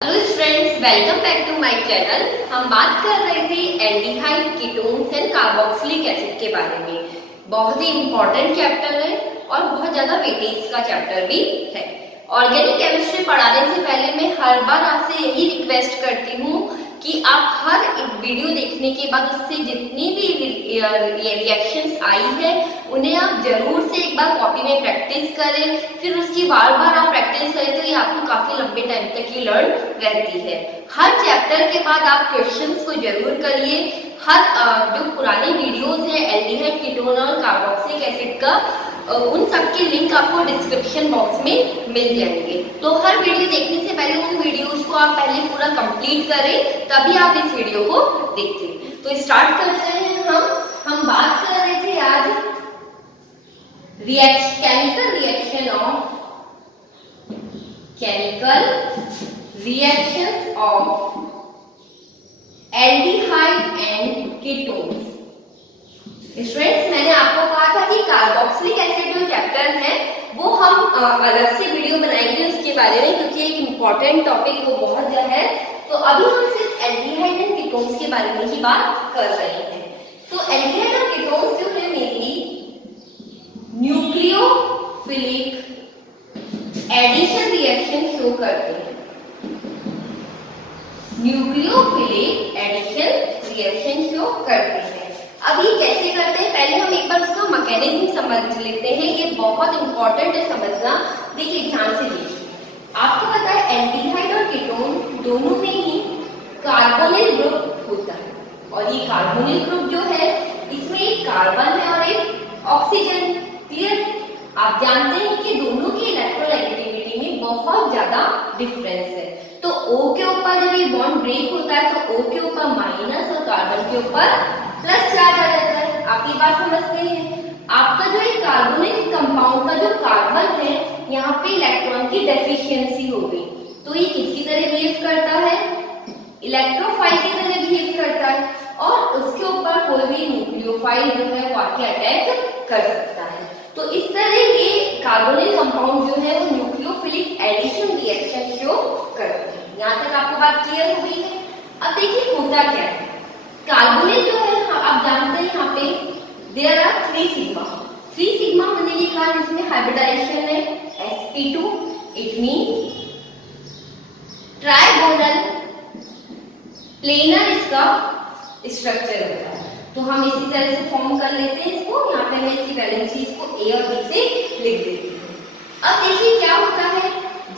Hello friends, welcome back to my channel. हम बात कर रहे थे aldehyde, ketones and carboxylic acid के बारे में। बहुत ही इंपॉर्टेंट चैप्टर है और बहुत ज्यादा वेटेज का चैप्टर भी है। ऑर्गेनिक केमिस्ट्री पढ़ाने से पहले मैं हर बार आपसे यही रिक्वेस्ट करती हूँ कि आप हर एक वीडियो देखने के बाद उससे जितनी भी रिएक्शंस आई है उन्हें आप जरूर से एक बार कॉपी में प्रैक्टिस करें, फिर उसकी बार बार आप प्रैक्टिस करें तो ये आपको काफी लंबे टाइम तक ये लर्न रहती है। हर चैप्टर के बाद आप क्वेश्चंस को जरूर करिए। हर जो पुरानी वीडियोस है एल्डिहाइड, कीटोन और कार्बोक्सिलिक एसिड का, उन सब के लिंक आपको डिस्क्रिप्शन बॉक्स में मिल जाएंगे। तो हर वीडियो देखने से पहले उन वीडियोस को आप पहले पूरा कंप्लीट करें, तभी आप इस वीडियो को देखें। तो स्टार्ट करते हैं। हम बात कर रहे थे आज chemical reactions of aldehyde and ketones. Students, मैंने आपको कहा था कि कार्बोक्सिलिक एसिड जो चैप्टर है वो हम अलग से वीडियो बनाएंगे उसके बारे में, क्योंकि एक इम्पॉर्टेंट टॉपिक वो बहुत है। तो अभी हम सिर्फ एल्डिहाइड एंड कीटोन्स के बारे में ही बात कर रहे हैं। तो एल्डिहाइड और कीटोन्स जो है mainly nucleophilic addition reaction show करते हैं। न्यूक्लियोफिलिक एडिशन रिएक्शन शो करते हैं। अब ये कैसे करते हैं, पहले हम एक बार उसका मैकेनिज्म समझ लेते हैं। ये बहुत इंपॉर्टेंट है समझना। देखिए, ध्यान से देखिए। आपको पता है एल्डिहाइड और कीटोन दोनों में ही कार्बोनिल ग्रुप होता है, और ये कार्बोनिल ग्रुप जो है इसमें एक कार्बन है और एक ऑक्सीजन। क्लियर? आप जानते हैं कि दोनों की इलेक्ट्रोनेगेटिविटी में बहुत ज्यादा डिफरेंस है। तो O के ऊपर जब ये बॉन्ड ब्रेक होता है तो O के ऊपर माइनस और कार्बन के ऊपर प्लस चार्ज आ जाता है। आप ये बात समझते हैं। आपका जो एक कार्बोनिल कंपाउंड का जो कार्बन है, यहाँ पे इलेक्ट्रॉन की डेफिशिएंसी हो गई, तो ये किसकी तरह बिहेव करता है? इलेक्ट्रोफाइल की तरह बिहेव करता है, और उसके ऊपर कोई भी न्यूक्लियोफाइल जो है वो आके अटैक कर सकता है। तो इस तरह ये कार्बोनिल कंपाउंड जो है वो न्यूक्लियोफिलिक एडिशन रिएक्शन शो करते हैं। यहाँ तक आपको बात क्लियर हो गई है? अब देखिए होता क्या है। कार्बोनिल जो है आप जानते हैं यहाँ पे देयर आर 3 सिग्मा। 3 सिग्मा होने के कारण इसमें हाइब्रिडाइजेशन है sp2। It means trigonal planar इसका स्ट्रक्चर होता है। तो हम इसी तरह से फॉर्म कर लेते हैं इसको। यहाँ पे मैं इसकी वैलेंसी इसको A और B से लिख देती हूँ। अब देखिए क्या होता है,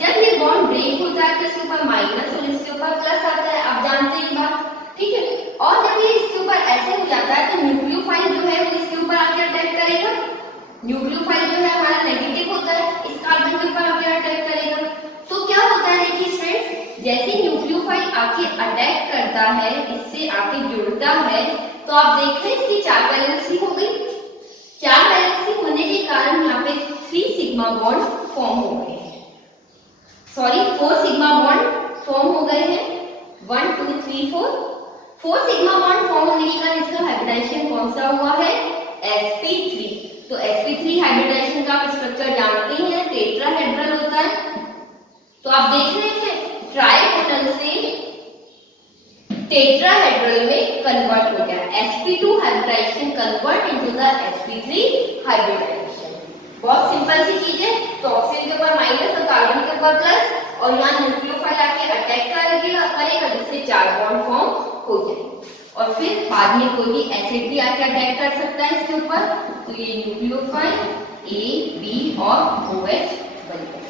जब ये बॉन्ड ब्रेक होता है तो इसके ऊपर माइनस और इसके ऊपर प्लस आता है। आप जानते हैं बात, ठीक है? और जब ये इसके ऊपर ऐसे हो जाता है तो न्यूक्लियोफाइल जो है वो इसके ऊपर आके अटैक करेगा। न्यूक्लियोफाइल जो है हमारा नेगेटिव होता है, इस कार्बन के ऊपर आके अटैक करेगा। तो क्या होता है देखिए स्टूडेंट्स, जैसे न्यूक्लियोफाइल आके अटैक करता है, इससे आके जुड़ता है, तो आप देख रहे हैं इसकी 4 वैलेंसी हो गई। 4 वैलेंसी होने के कारण यहाँ पे 3 सिग्मा बॉन्ड फॉर्म हो गए हैं। सॉरी, 4 सिग्मा बॉन्ड फॉर्म हो गए हैं। 1 2 3 4 सिग्मा बॉन्ड फॉर्म होने के कारण इसका हाइब्रिडाइजेशन कौन सा हुआ है? sp3। तो sp3 हाइब्रिडाइजेशन का आप स्ट्रक्चर जानते हैं, टेट्राहेड्रल होता है। तो आप देख रहे हैं ट्राइगोनल से टेट्राहेड्रल में कन्वर्ट हो गया। sp2 hybridization convert into the sp3 hybridization. बहुत सिंपल सी चीज है। तो ऑक्सीजन के ऊपर माइनस और कार्बन के ऊपर प्लस, और यहाँ न्यूक्लियोफाइल आके अटैक करेगा जिससे 4 बॉन्ड फॉर्म हो जाए, और फिर बाद में कोई भी एसिड भी आके अटैक कर सकता है इसके ऊपर। तो ये न्यूक्लियोफाइल A, B और OH बनता है।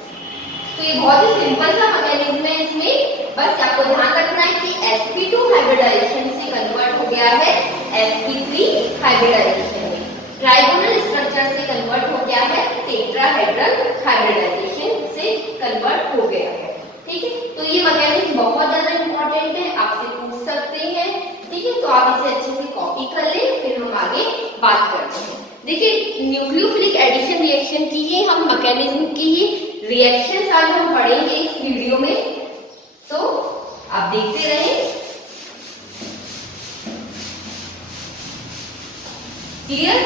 तो ये बहुत ही सिंपल सा मैकेनिज्म है। इसमें बस आपको ध्यान रखना है कि sp2 हाइब्रिडाइजेशन से कन्वर्ट हो गया है sp3 हाइब्रिडाइजेशन में, ट्राइगोनल स्ट्रक्चर से कन्वर्ट हो गया है टेट्राहेड्रल हाइब्रिडाइजेशन से कन्वर्ट हो गया है। ठीक है? तो ये मैकेनिज्म बहुत ज्यादा इंपॉर्टेंट है, आपसे पूछ सकते हैं। ठीक है? तो आप इसे अच्छे से कॉपी कर लें, फिर हम आगे बात करते हैं। देखिए, न्यूक्लियोफिलिक एडिशन रिएक्शन की ही हम मैकेनिज्म की ही रिएक्शंस आज हम पढ़ेंगे इस वीडियो में, तो आप देखते रहें। क्लियर?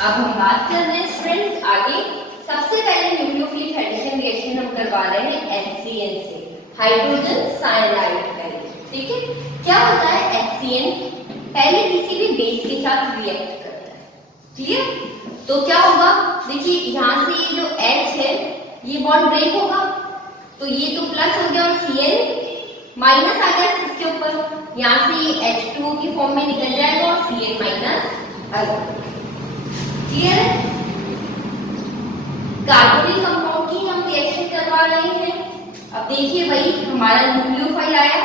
अब हम बात कर रहे हैं स्टूडेंट्स आगे। सबसे पहले न्यूक्लियोफिलिक एडिशन रिएक्शन हम करवा रहे हैं HCN से, हाइड्रोजन साइनाइड पहले, ठीक है। क्या होता है, HCN पहले किसी भी बेस के साथ रिएक्ट करता है, क्लियर। तो क्या होगा, देखिए यहाँ से ये जो H है ये बॉन्ड ब्रेक होगा, तो ये तो प्लस हो गया और Cn माइनस आ गया इसके ऊपर, यहाँ से ये H2O की फॉर्म में निकल जाएगा और Cn माइनस आ गया, क्लियर है। कार्बोनिल कंपाउंड की हम रिएक्शन करवा रहे हैं। अब देखिए भाई हमारा न्यूक्लियोफाइल आया,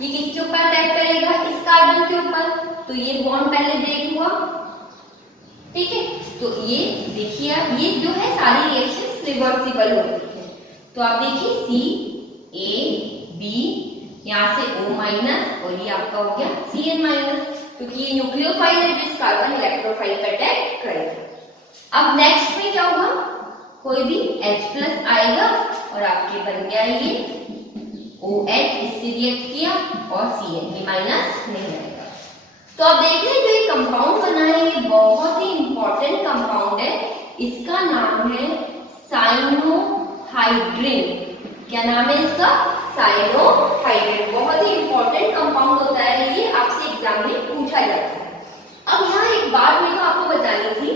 ये किसके ऊपर अटैक करेगा, इस कार्बन के ऊपर, तो ये बॉन्ड पहले ब्रेक हुआ, ठीक है। तो ये देखिए ये जो है सारी रिएक्शन रिवर्सिबल होती है। तो आप देखिए CAB, यहाँ से O माइनस और ये आपका हो गया Cn माइनस, क्योंकि ये न्यूक्लियोफाइल है जिस कार्बन इलेक्ट्रोफाइल पर अटैक करेगा। अब नेक्स्ट में क्या होगा, कोई भी H प्लस आएगा और आपके बन गया ये OH, इससे रिएक्ट किया और Cn में माइनस नहीं आएगा। तो आप देख रहे हैं जो ये कंपाउंड बना है ये बहुत ही इंपॉर्टेंट कंपाउंड है, इसका नाम है साइनोहाइड्रिन। क्या नाम है इसका, साइनोहाइड्रिन। बहुत ही इंपॉर्टेंट कंपाउंड होता है ये, आपसे एग्जाम में पूछा जाता है। अब यहाँ एक बात मेरे को आपको बतानी थी,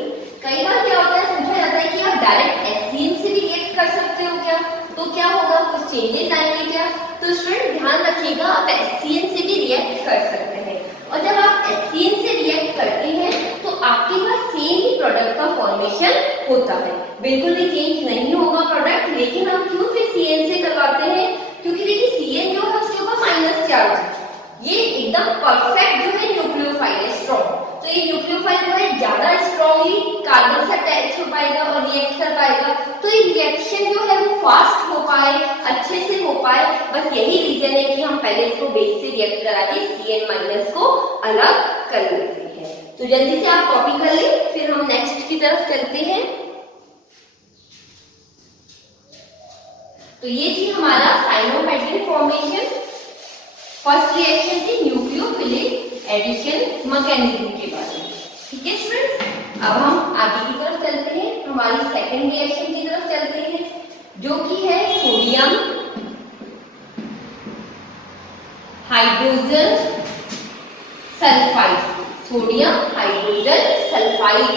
कई बार क्या होता है पूछा जाता है कि आप डायरेक्ट HCN से भी रिएक्ट कर सकते हो क्या, तो क्या होगा, कुछ चेंजेस आएंगे क्या। तो स्टूडेंट ध्यान रखिएगा, आप HCN से भी रिएक्ट कर सकते हैं, और जब आप HCN से रिएक्ट करते हैं तो आपके पास सेम ही प्रोडक्ट का फॉर्मेशन होता है, बिल्कुल भी चेंज नहीं होगा प्रोडक्ट। लेकिन हम क्यों फिर Cn से करवाते हैं, क्योंकि देखिए Cn जो है उसके ऊपर माइनस चार्ज है, ये एकदम परफेक्ट जो है न्यूक्लियोफाइल है, स्ट्रॉन्ग, तो ये न्यूक्लियोफाइल जो है ज्यादा स्ट्रॉन्गली कार्बन से अटैच हो पाएगा और रिएक्ट कर पाएगा, तो ये रिएक्शन जो है वो फास्ट हो पाए, अच्छे से हो पाए, बस यही रीजन है कि हम पहले इसको बेस से रिएक्ट करा के Cn माइनस को अलग कर लेते हैं। तो जल्दी से आप कॉपी कर लें, फिर हम नेक्स्ट की तरफ चलते हैं। तो ये थी हमारा साइनोहाइड्रिन फॉर्मेशन, फर्स्ट रिएक्शन थी न्यूक्लियोफिलिक एडिशन मैकेनिज्म के बारे में, ठीक है स्टूडेंट्स। अब हम आगे की तरफ चलते हैं, हमारी सेकंड रिएक्शन की तरफ चलते हैं, जो कि है sodium hydrogen sulphide. Sodium hydrogen sulphide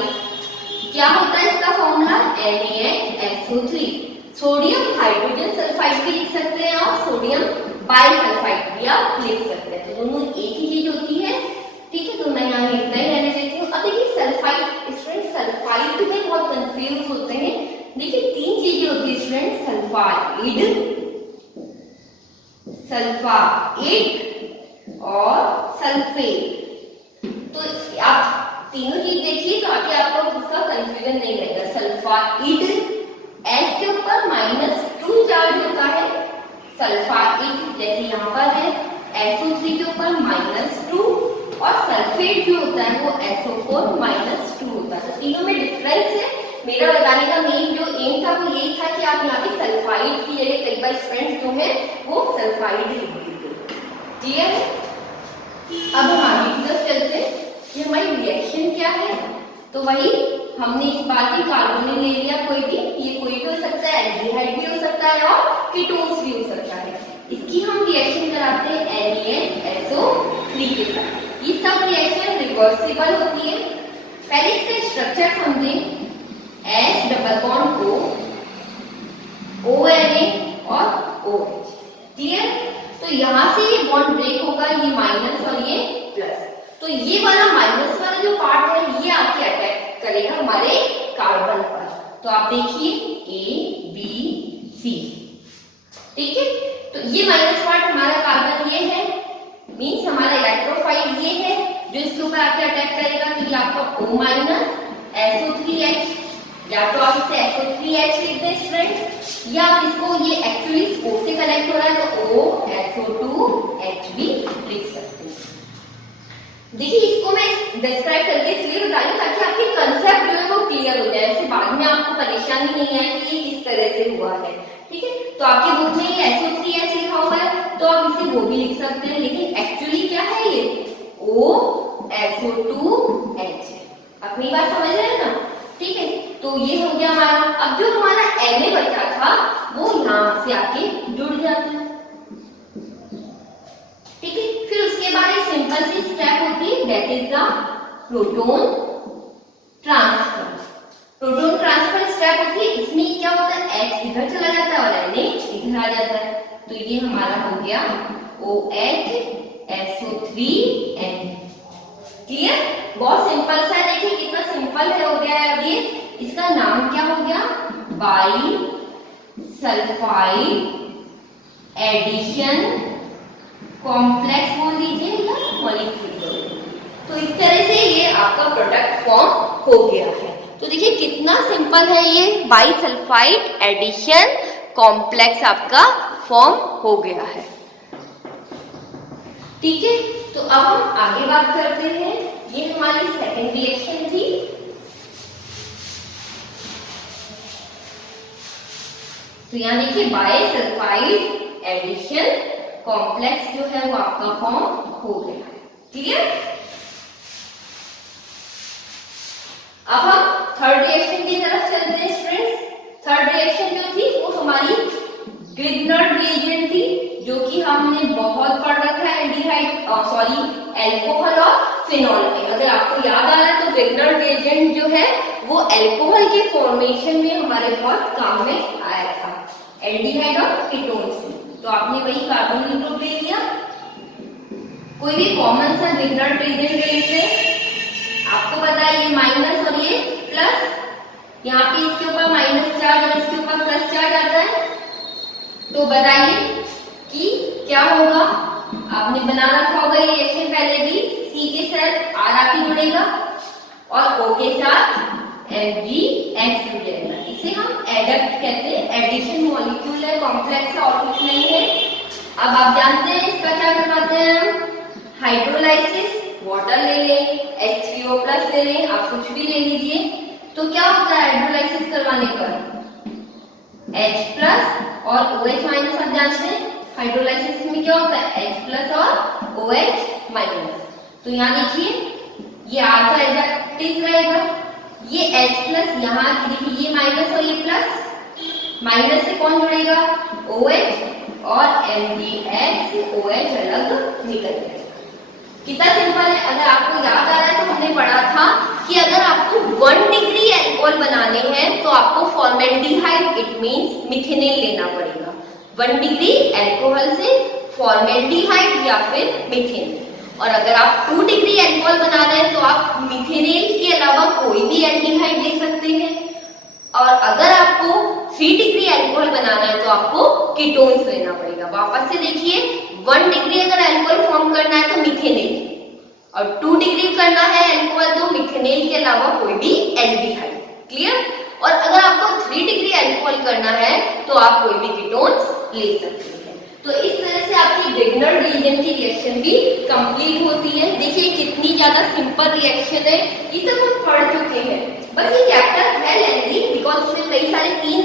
क्या होता है इसका formula, NaSO3। Sodium hydrogen sulphide भी लिख सकते हैं और सोडियम बाइसल्फाइड भी आप लिख सकते हैं, तो दोनों एक ही चीज होती है, ठीक है। तो मैं यहाँ इतना ही रहने देती हूँ। अब देखिए सल्फाइड, स्टूडेंट सल्फाइड में बहुत कंफ्यूज होते हैं। देखिए तीन चीजें होती है स्टूडेंट, सल्फाइड, सल्फाइड और सल्फेट। तो आप तीनों चीज देखिए तो आगे आपको उसका कंफ्यूजन नहीं रहेगा। सल्फाइड S के ऊपर -2 चार्ज होता है, सल्फाइड जैसे यहाँ पर है SO3 के ऊपर -2, और सल्फेट जो होता है वो SO4 -2 होता है। तो तीनों में डिफरेंस है। मेरा बताने का मेन जो एम था वो यही था कि आप यहाँ पे सल्फाइड की जगह कई बार स्टूडेंट्स जो है वो सल्फाइड लिख देते हैं, क्लियर है। अब हम आगे की तरफ चलते हैं कि हमारी रिएक्शन क्या है। तो वही हमने इस बार की कार्बोनिल ले लिया, कोई भी, ये कोई भी हो सकता है, एल्डिहाइड भी हो सकता है और कीटोन्स भी हो सकता है। इसकी हम रिएक्शन कराते हैं NaSO3 के साथ। ये सब रिएक्शन रिवर्सिबल होती है। पहले इसका स्ट्रक्चर समझें, H double bond O, ONA और OH, क्लियर। तो यहाँ से ये बॉन्ड ब्रेक होगा, ये माइनस और ये प्लस, तो ये वाला माइनस वाला जो पार्ट है ये आके अटैक करेगा हमारे कार्बन पर। तो आप देखिए ABC, ठीक है। तो ये माइनस पार्ट हमारा कार्बन ये है, मीन्स हमारा इलेक्ट्रोफाइल ये है जो इसके ऊपर आके अटैक करेगा। तो ये आपका O माइनस SO3H, या तो आप इसे SO3H लिख दें स्टूडेंट, या आप इसको ये एक्चुअली O से कनेक्ट हो रहा है तो OSO2H भी लिख सकते हैं। देखिए इसको मैं डिस्क्राइब करके इसलिए बता रही हूँ ताकि आपकी कंसेप्ट जो है वो क्लियर हो जाए, ऐसे बाद में आपको परेशानी नहीं आए कि ये किस तरह से हुआ है, ठीक है। तो आपकी बुक में ये SO3H लिखा हुआ है तो आप इसे वो भी लिख सकते हैं, लेकिन एक्चुअली क्या है ये OSO2H। अपनी बात समझ रहे हैं ना, ठीक है। तो ये हो गया हमारा। अब जो हमारा Na बचा था वो यहाँ से आके जुड़ जाता है, बाद एक सिंपल सी स्टेप होती है, that is the proton transfer. Proton transfer step होती है, इसमें क्या होता है, H इधर चला जाता है और Na इधर आ जाता है। तो ये हमारा हो गया OH SO3N। क्लियर? बहुत सिंपल सा है, देखिए कितना सिंपल है, हो गया है। अब ये इसका नाम क्या हो गया, बाई सल्फाइड एडिशन कॉम्प्लेक्स बोल दीजिए या मॉलिक्यूल। तो इस तरह से ये आपका प्रोडक्ट फॉर्म हो गया है। तो देखिए कितना सिंपल है, ये बाइसल्फाइड एडिशन कॉम्प्लेक्स आपका फॉर्म हो गया है। ठीक है, तो अब हम आगे बात करते हैं। ये हमारी सेकेंड रिएक्शन थी। तो यहाँ देखिए बाइसल्फाइड एडिशन कॉम्प्लेक्स जो है वो आपका फॉर्म हो गया है। क्लियर? अब हम थर्ड रिएक्शन की तरफ चलते हैं स्टूडेंट्स। थर्ड रिएक्शन जो थी वो हमारी ग्रिग्नर्ड रिएजेंट थी, जो कि हमने बहुत पढ़ रखा है एल्डिहाइड अल्कोहल और फिनॉल में। अगर आपको याद आ रहा है तो ग्रिग्नर्ड रिएजेंट जो है वो अल्कोहल के फॉर्मेशन में हमारे बहुत काम में आया था, एल्डिहाइड और कीटोन्स में। तो आपने वही कार्बोनिल ग्रुप ले लिया, कोई भी कॉमन सा ग्रिग्नर्ड रिएजेंट ले लेते हैं। आपको पता है ये माइनस और ये प्लस, यहाँ पे इसके ऊपर माइनस चार्ज और इसके ऊपर प्लस चार्ज आता है। तो बताइए कि क्या होगा, आपने बना रखा होगा ये रिएक्शन पहले भी, C के साथ R आके जुड़ेगा और O के साथ MgX जुड़ जाएगा। इसे हम एडक्ट कहते हैं, एडिशन मॉलिक्यूल है, कॉम्प्लेक्स है और कुछ नहीं है। अब आप जानते हैं इसका क्या करवाते हैं हम, हाइड्रोलाइसिस, वाटर ले लें, H3O+ ले लें, आप कुछ भी ले लीजिए। तो क्या होता है हाइड्रोलाइसिस करवाने पर, H+ और OH- आप जानते हैं हाइड्रोलाइसिस में क्या होता है, H+ और OH-। तो यहाँ देखिए ये R का एडक्टिव रहेगा, ये H+ यहाँ देखिए ये माइनस और ये प्लस, माइनस से कौन जुड़ेगा, OH और MgX, OH अलग निकल जाएगा। कितना सिंपल है। अगर आपको याद आ रहा है तो हमने पढ़ा था कि अगर आपको 1 डिग्री अल्कोहल बनाने हैं तो आपको फॉर्मेल्डिहाइड इट मींस मिथेनेल लेना पड़ेगा। 1 डिग्री अल्कोहल से फॉर्मेल्डिहाइड या फिर मिथेनेल। और अगर आप 2 डिग्री अल्कोहल बना रहे हैं तो आप मिथेनेल के अलावा कोई भी एल्डिहाइड ले सकते हैं। और अगर आपको 3 डिग्री अल्कोहल बनाना है तो आपको कीटोन्स लेना पड़ेगा। वापस से देखिए, 1 डिग्री अगर अल्कोहल फॉर्म करना है तो मिथेनेल, और 2 डिग्री करना है अल्कोहल तो मिथेनेल के अलावा कोई भी एल्डिहाइड। क्लियर? और अगर आपको 3 डिग्री अल्कोहल करना है तो आप कोई भी कीटोन्स ले सकते हैं। तो इस तरह से आपकी ग्रिग्नर्ड रिएजेंट की रिएक्शन भी कंप्लीट होती है। देखिए कितनी ज्यादा सिंपल रिएक्शन है, ये सब हम पढ़ चुके हैं। बस ये चैप्टर है लेंथी बिकॉज इसमें कई सारे 3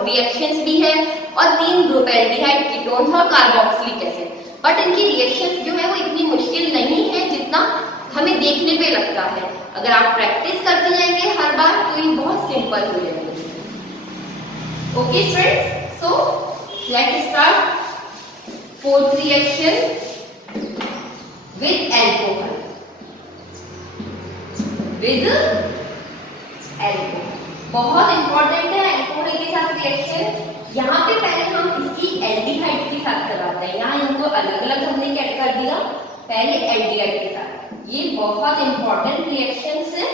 रिएक्शंस भी है और 3 ग्रुप एल्डिहाइड, कीटोन्स और कार्बोक्सिलिक एसिड। बट इनकी रिएक्शंस जो है वो इतनी मुश्किल नहीं है जितना हमें देखने पे लगता है। अगर आप प्रैक्टिस करते जाएंगे हर बार तो ये बहुत सिंपल हो जाएंगे। Okay friends, so let's start fourth reaction with alcohol. बहुत इंपॉर्टेंट है अल्कोहल के साथ रिएक्शन। यहाँ पे पहले हम इसकी एल्डिहाइड के साथ कराते हैं, यहाँ इनको अलग अलग हमने क्या कर दिया, पहले एल्डिहाइड के साथ। ये बहुत इंपॉर्टेंट रिएक्शंस है।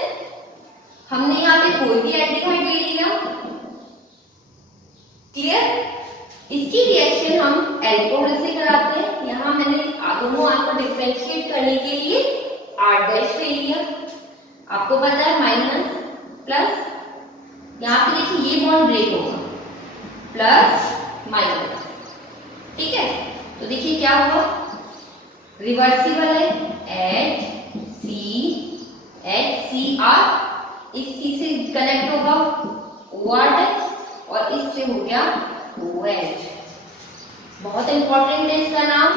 हमने यहाँ पे कोई भी एल्डिहाइड ले लिया, क्लियर? इसकी रिएक्शन हम अल्कोहल से कराते हैं। यहाँ मैंने दोनों आपको डिफरेंशिएट करने के लिए R' ले लिया। आपको पता है माइनस प्लस, यहाँ पे देखिए ये बॉन्ड ब्रेक होगा, प्लस माइनस, ठीक है? तो देखिए क्या होगा, रिवर्सिबल है, HCr, इस C से कनेक्ट होगा OR' और इससे हो गया OH। बहुत इंपॉर्टेंट है इसका नाम,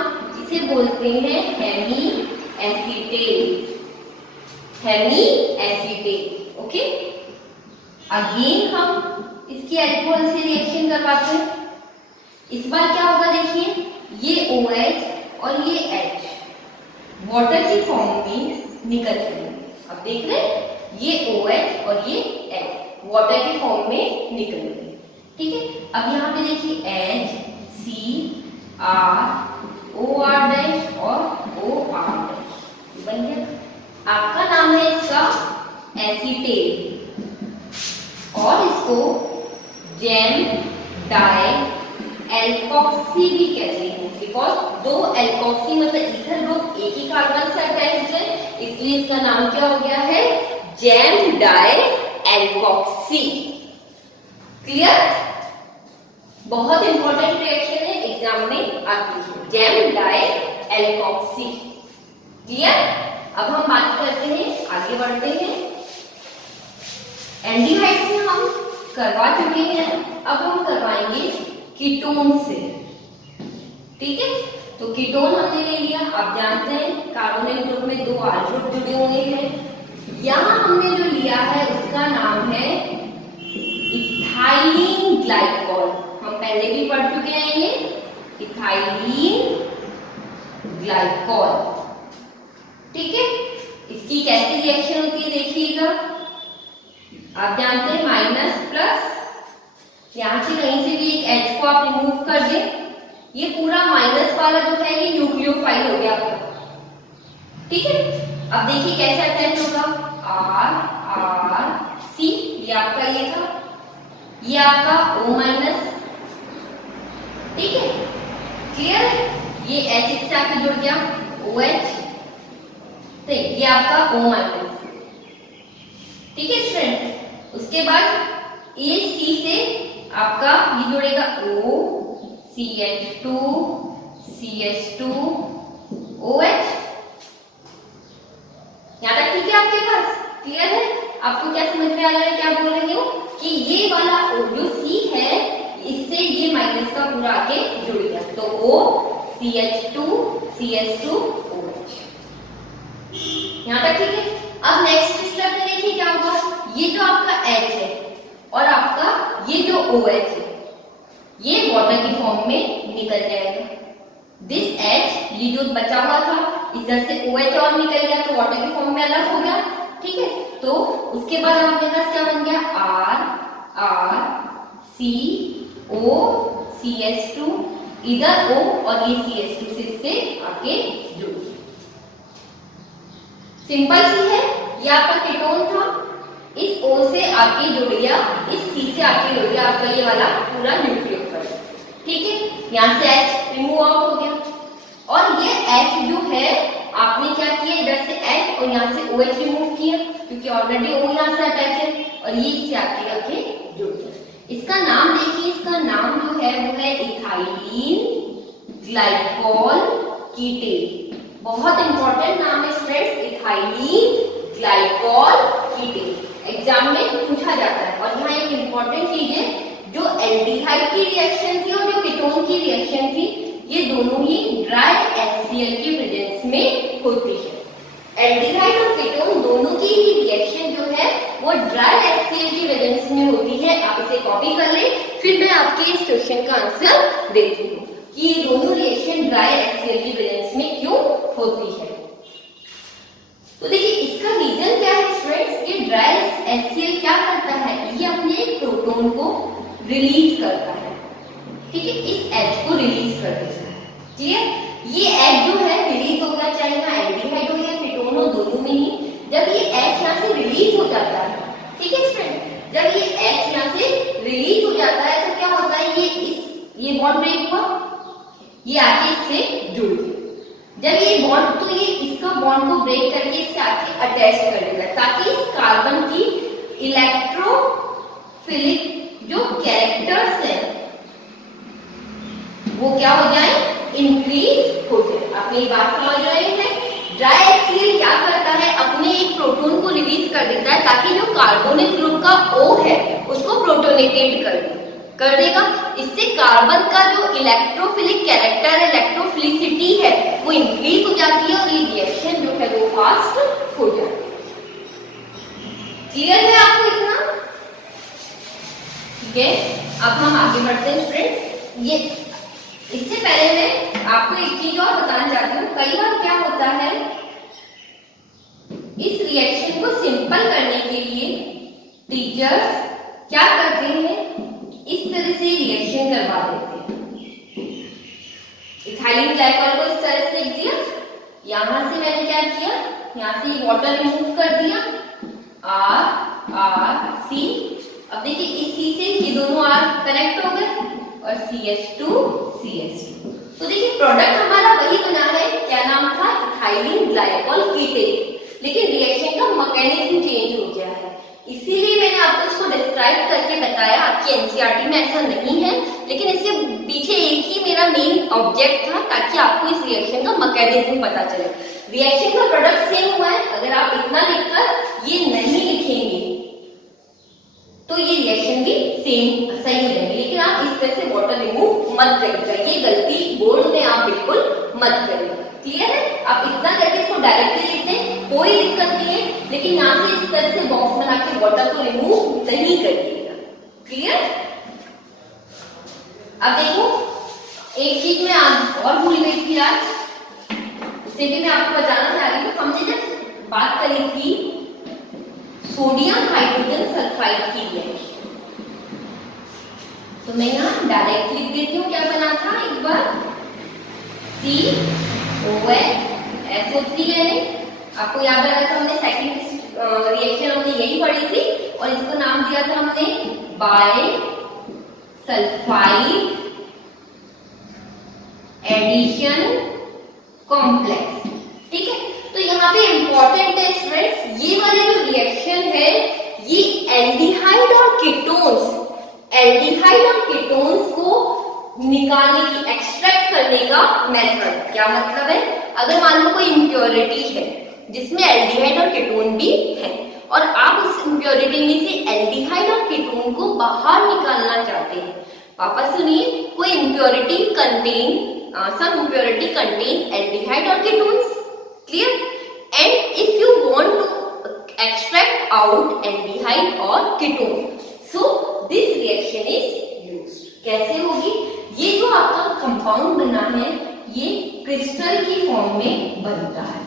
इसे बोलते हैं hemi acetate. Hemi acetate, okay? Again हम इसकी अल्कोहल से रिएक्शन करवाते हैं। इस बार क्या होगा देखिए, ये OH और ये H, वाटर की फॉर्म में निकल जाएंगे। अब देख रहे हैं ये OH और ये H वाटर की फॉर्म में निकलेंगे। ठीक है, अब यहाँ पे देखिए HCr OR डैश और OR डैश बन गया। आपका नाम है इसका एसीटेट और इसको जैम डाई एल्कोक्सी भी कहते हैं, बिकॉज दो एल्कोक्सी मतलब इथर ग्रुप एक ही कार्बन से अटैच्ड है, इसलिए इसका नाम क्या हो गया है, जैम डाई एल्कोक्सी। क्लियर? बहुत इंपॉर्टेंट रिएक्शन है, एग्जाम में आती है, जैम डाई एल्कोक्सी। क्लियर? अब हम बात करते हैं, आगे बढ़ते हैं। एल्डिहाइड से हम करवा चुके हैं, अब हम करवाएंगे कीटोन से। ठीक है, तो कीटोन हमने ले लिया। आप जानते हैं कार्बोनिल ग्रुप में दो R ग्रुप जुड़े हुए हैं। यहां हमने जो लिया है उसका नाम है इथाइलिन ग्लाइकॉल। हम पहले भी पढ़ चुके हैं ये इथाइलिन ग्लाइकॉल। ठीक है, इसकी कैसी रिएक्शन होती है देखिएगा। आप जानते हैं माइनस प्लस, यहां से कहीं से भी एक H को आप रिमूव कर दें, ये पूरा माइनस वाला जो है ये न्यूक्लियोफाइल हो गया आपका। ठीक है, अब देखिए कैसे अटैच होगा, RC, ये आपका ये था, ये आपका O माइनस। ठीक है, क्लियर है, ये H इससे आके जुड़ गया OH, तो ये आपका O माइनस। ठीक है स्टूडेंट, उसके बाद AC से आपका ये जुड़ेगा O, CH2, CH2, OH। यहां तक ठीक है आपके पास? क्लियर है? आपको क्या समझ में आ रहा है, क्या बोल रही हूँ कि ये वाला O जो C है इससे ये माइनस का पूरा आके जुड़ गया, तो O, CH2, CH2, OH। यहां तक ठीक है? अब नेक्स्ट स्टेप में देखिए क्या होगा, ये जो आपका H है और आपका ये जो OH है ये वाटर की फॉर्म में निकल जाएगा। दिस H ये जो बचा हुआ था इधर से OH और निकल गया तो वाटर की फॉर्म में अलग हो गया। ठीक है, तो उसके बाद हमारे पास क्या बन गया, R C O CH2, इधर O और ये CH2 से इससे आगे जुड़ गया। सिंपल सी है, ये आपका कीटोन था, इस O से आके जुड़ गया, इस C से आके जुड़ गया आपका ये वाला पूरा न्यूक्लियोफाइल। ठीक है, यहाँ से H रिमूव आउट हो गया और ये H जो है आपने क्या किया, इधर से H और यहाँ से OH रिमूव किया क्योंकि ऑलरेडी O यहाँ से अटैच है और ये इससे आके जुड़ गया। इसका नाम देखिए, इसका नाम जो है वो है इथाइलिन ग्लाइकॉल कीटेन। बहुत इंपॉर्टेंट नाम है फ्रेंड्स, इथाइलिन ग्लाइकॉल कीटेन, एग्जाम में पूछा जाता है। और यहाँ एक इंपॉर्टेंट चीज है, जो एल्डिहाइड की रिएक्शन थी और जो कीटोन की रिएक्शन थी ये दोनों ही ड्राई HCl की प्रेजेंस में होती है। एल्डिहाइड और कीटोन दोनों की ही रिएक्शन जो है वो ड्राई HCl की प्रेजेंस में होती है। आप इसे कॉपी कर ले, फिर मैं आपके इस क्वेश्चन का आंसर देती हूँ कि ये दोनों रिएक्शन ड्राई HCl की प्रेजेंस में क्यों होती है। तो देखिए इसका रीजन क्या है फ्रेंड्स, ये ड्राई HCl क्या करता है, ये अपने एक प्रोटॉन को रिलीज करता है। ठीक है, इस H को रिलीज कर देता है। क्लियर? ये H जो है रिलीज होना चाहिए ना, एल्डिहाइड हो या कीटोन हो, दोनों में ही जब ये H यहाँ से रिलीज हो जाता है, ठीक है फ्रेंड, जब ये H यहाँ से रिलीज हो जाता है तो क्या होता है, ये बॉन्ड ब्रेक हुआ, ये आके इससे जुड़ गया। जब ये बॉन्ड, तो ये इसका बॉन्ड को ब्रेक करके इससे आके अटैच कर देगा ताकि इस कार्बन की इलेक्ट्रोफिलिक जो कैरेक्टर्स है वो क्या हो जाए, इंक्रीज हो जाए। आप ये बात समझ रहे हैं? ड्राई HCl क्या करता है, अपने एक प्रोटॉन को रिलीज कर देता है ताकि जो कार्बोनिल ग्रुप का O है उसको प्रोटोनेटेड कर देगा। इससे कार्बन का जो इलेक्ट्रोफिलिक कैरेक्टर है, इलेक्ट्रोफिलिसिटी है, वो इंक्रीज हो जाती है और ये रिएक्शन जो है वो फास्ट हो जाती है। क्लियर है आपको इतना? ठीक है, अब हम आगे बढ़ते हैं फ्रेंड्स। ये इससे पहले मैं आपको एक चीज और बताना चाहती हूँ। कई बार क्या होता है सिंपल करने के लिए टीचर्स क्या करते हैं, इस तरह से रिएक्शन करवा देते हैं। इथाइलिन ग्लाइकॉल को इस तरह से लिख दिया, यहां से मैंने क्या किया, यहां से वाटर रिमूव कर दिया, R अब देखिए इस C से ये दोनों R कनेक्ट हो गए और CH2 CH2। तो देखिए प्रोडक्ट हमारा वही बना है, क्या नाम था, इथाइलिन ग्लाइकॉल कीटेन, लेकिन रिएक्शन का मैकेनिज्म चेंज हो गया है। इसीलिए मैंने आपको इसको डिस्क्राइब करके बताया। आपकी एनसीईआरटी में ऐसा नहीं है, लेकिन इसके पीछे एक ही मेरा मेन ऑब्जेक्ट था, ताकि आपको इस रिएक्शन का मैकेनिज्म पता चले। रिएक्शन का प्रोडक्ट सेम हुआ है, अगर आप इतना लिखकर ये नहीं लिखेंगे तो ये रिएक्शन भी सेम सही हो जाएगी, लेकिन आप इस तरह से वाटर रिमूव मत करिएगा, ये गलती बोर्ड में आप बिल्कुल मत करिएगा। क्लियर है? आप इतना करके इसको डायरेक्टली लिख दें, कोई दिक्कत नहीं है, लेकिन यहाँ से इस तरह से बॉक्स बना के वाटर को रिमूव नहीं करिएगा। क्लियर? अब देखो एक चीज मैं आज और भूल गई थी आज, उसे भी मैं आपको बताना चाह रही हूँ। हमने जब बात करी थी सोडियम हाइड्रोजन सल्फाइड की रिएक्शन, तो मैं यहाँ डायरेक्ट लिख देती हूँ, क्या बना था एक बार, CONSO3 यानी आपको याद आ रहा था, हमने सेकंड रिएक्शन हमने यही पढ़ी थी और इसको नाम दिया था हमने बाय सल्फाइड एडिशन कॉम्प्लेक्स। ठीक है, तो यहाँ पे इंपॉर्टेंट है स्टूडेंट्स, ये वाले जो रिएक्शन है ये एल्डिहाइड और कीटोन्स को निकालने की, एक्सट्रैक्ट करने का मेथड। क्या मतलब है, अगर मान लो कोई इम्प्योरिटी है जिसमें एल्डिहाइड और कीटोन भी है और आप उस इम्प्योरिटी में से एल्डिहाइड और कीटोन को बाहर निकालना चाहते हैं, वापस सुनिए, कोई impurity contain some impurity contain aldehyde or ketones. Clear? And if you want to extract out aldehyde or ketone, so this reaction is used. कैसे होगी? ये जो आपका कंपाउंड बना है ये क्रिस्टल की फॉर्म में बनता है।